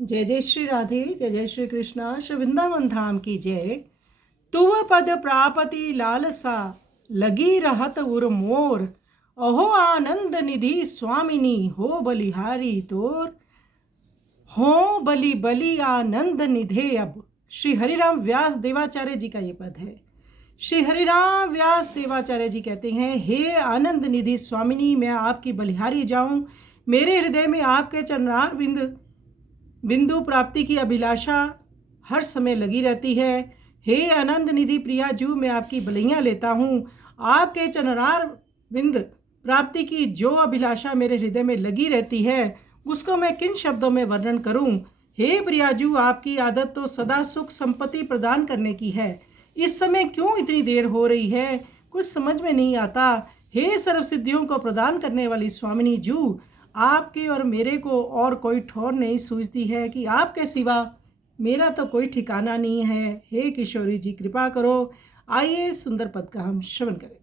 जय जय श्री राधे, जय जय श्री कृष्णा। श्री वृंदावन धाम की जय। तुव पद प्रापति लालसा, लगी रहत उर मोर। अहो आनंद निधि स्वामिनी, हो बलिहारी तोर। हो बलि बलि आनंद निधे। अब श्री हरिराम व्यास देवाचार्य जी का ये पद है। श्री हरिराम व्यास देवाचार्य जी कहते हैं, हे आनंद निधि स्वामिनी, मैं आपकी बलिहारी जाऊं। मेरे हृदय में आपके चरणार बिंदु प्राप्ति की अभिलाषा हर समय लगी रहती है। हे आनंद निधि प्रिया जू, मैं आपकी बलियाँ लेता हूँ। आपके चरणार बिंद प्राप्ति की जो अभिलाषा मेरे हृदय में लगी रहती है, उसको मैं किन शब्दों में वर्णन करूं। हे प्रियाजू, आपकी आदत तो सदा सुख संपत्ति प्रदान करने की है। इस समय क्यों इतनी देर हो रही है, कुछ समझ में नहीं आता। हे सर्व सिद्धियों को प्रदान करने वाली स्वामिनी जू, आपके और मेरे को और कोई ठौर नहीं सूझती है कि आपके सिवा मेरा तो कोई ठिकाना नहीं है। हे किशोरी जी, कृपा करो। आइए सुंदर पद का हम श्रवण करें।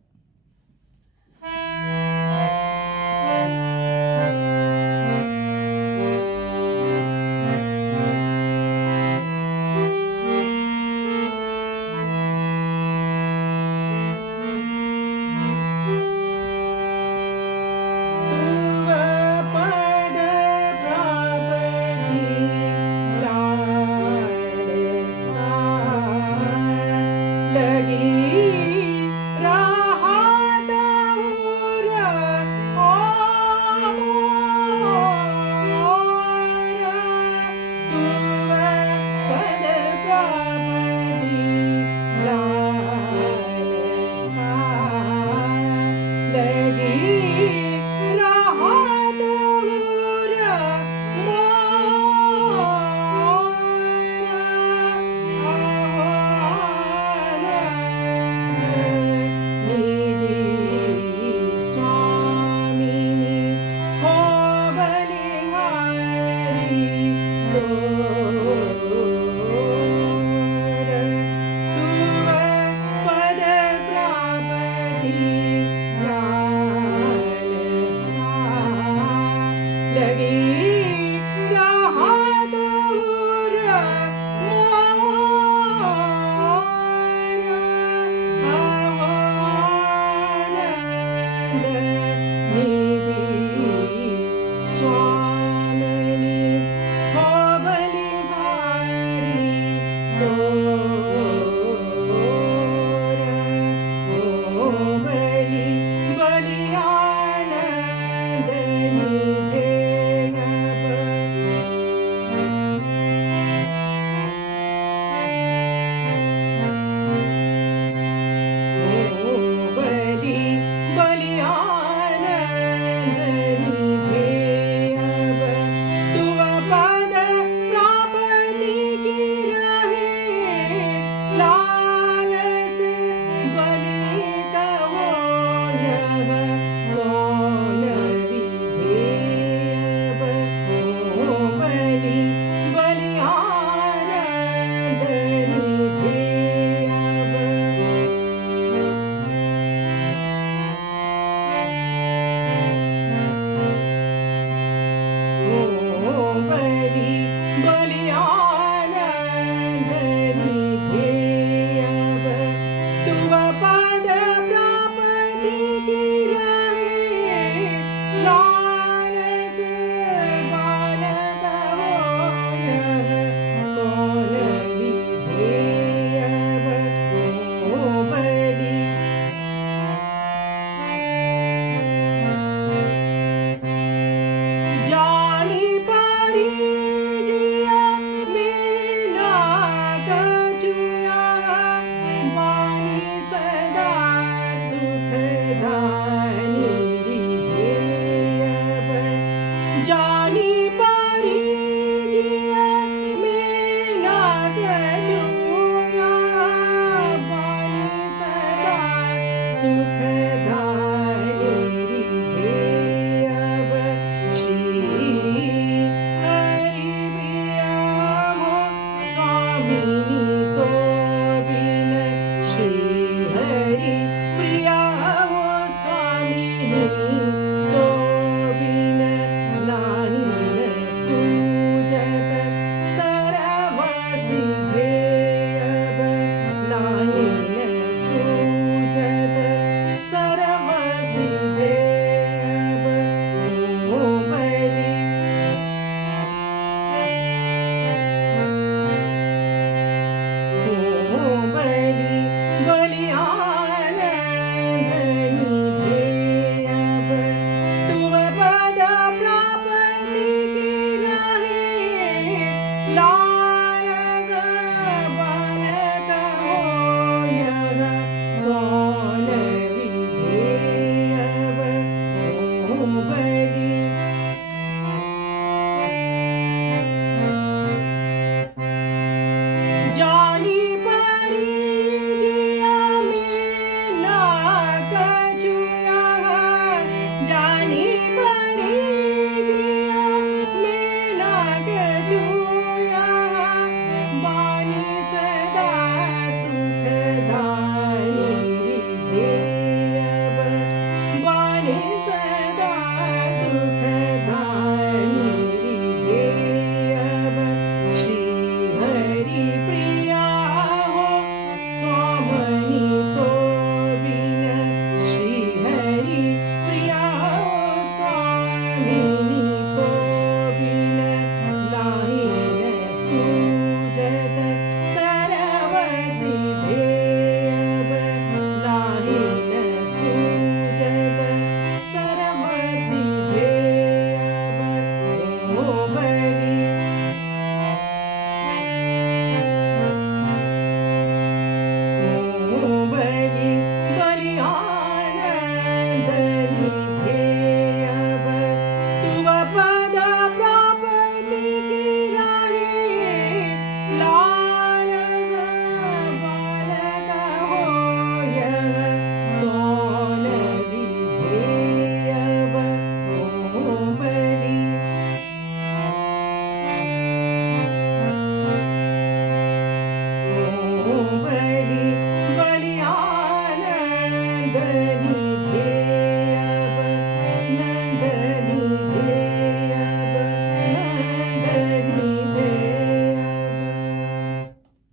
बलि